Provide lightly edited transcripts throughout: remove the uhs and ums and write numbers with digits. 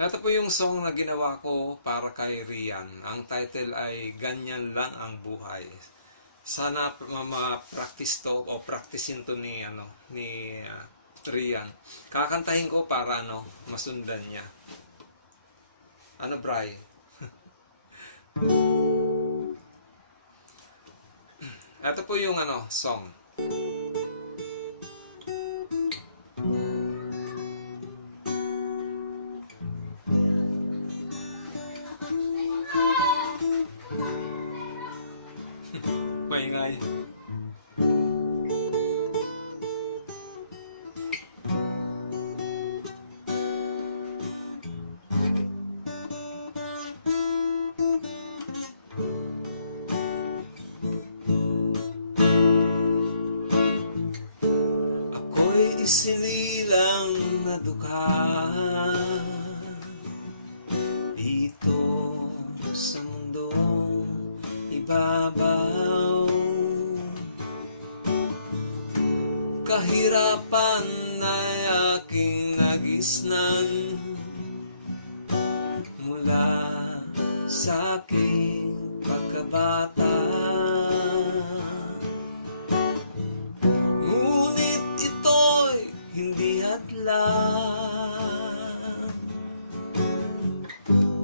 Ito po yung song na ginawa ko para kay Rian. Ang title ay Ganyan Lang Ang Buhay. Sana ma-practice to o practicein to ni Rian. Kakantahin ko para masundan niya. Ano, Bray? Ito po yung song. Maingay. Ako'y isinilang na dukha dito sa mundong ibabaw. Kahirapan ay gisnan mula sa aking pagkabata. Ngunit ito'y hindi hadlang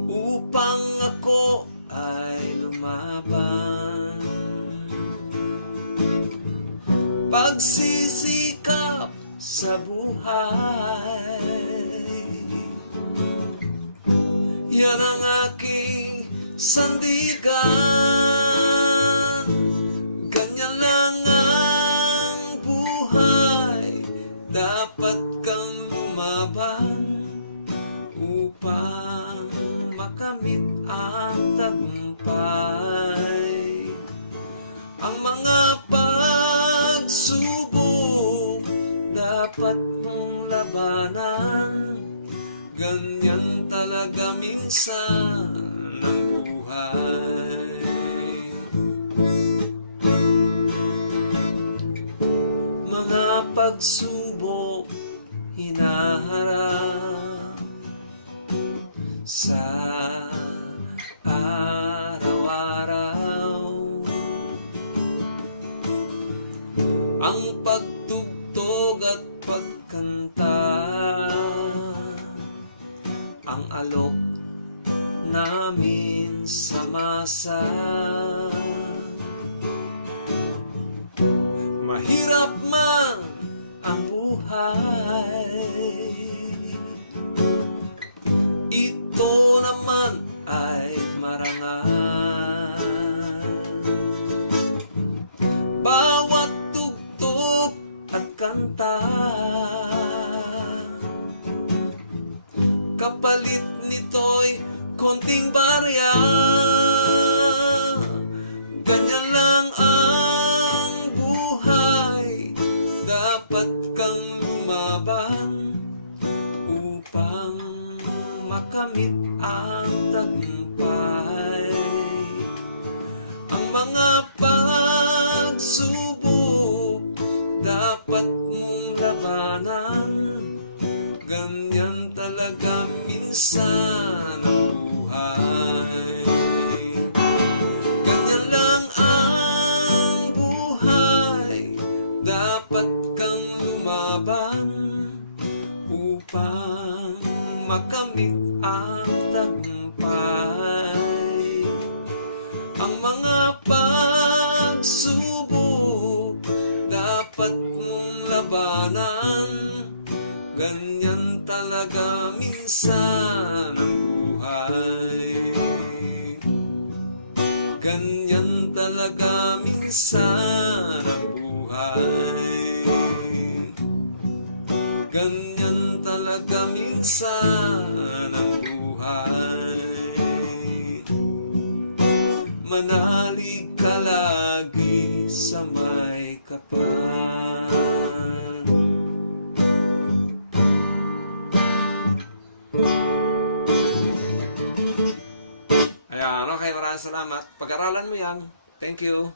upang ako ay lumaban. Pagsisikap sa buhay, yan ang aking sandigan. Ganyan lang ang buhay, dapat kang lumaban upang makamit ang tagumpay. Ang mga pagsubok dapat mong labanan, ganyan talaga minsan ang buhay. Mga pagsubok hinaharap sa araw-araw. Ang pagtugtog at pagkanta, ang alok namin sa masa. Mahirap man ang buhay, ito naman ay marangal. Bawat tugtog at kanta, kapalit nito'y konting barya. Ganyan lang ang buhay, dapat kang lumaban upang makamit ang tagumpay. Ang mga pagsubok dapat mong labanan, ganyan talaga minsan ang buhay. Ganyan lang ang buhay, dapat kang lumaban upang makamit ang tagumpay. Ang mga pagsubok dapat mong labanan, ganyan talaga minsan ang buhay. Ganyan talaga minsan ang buhay. Ganyan talaga minsan ang buhay. Manalig ka lagi sa may kapal. Ayan, okay, maraming salamat. Pag-aralan mo yan. Thank you.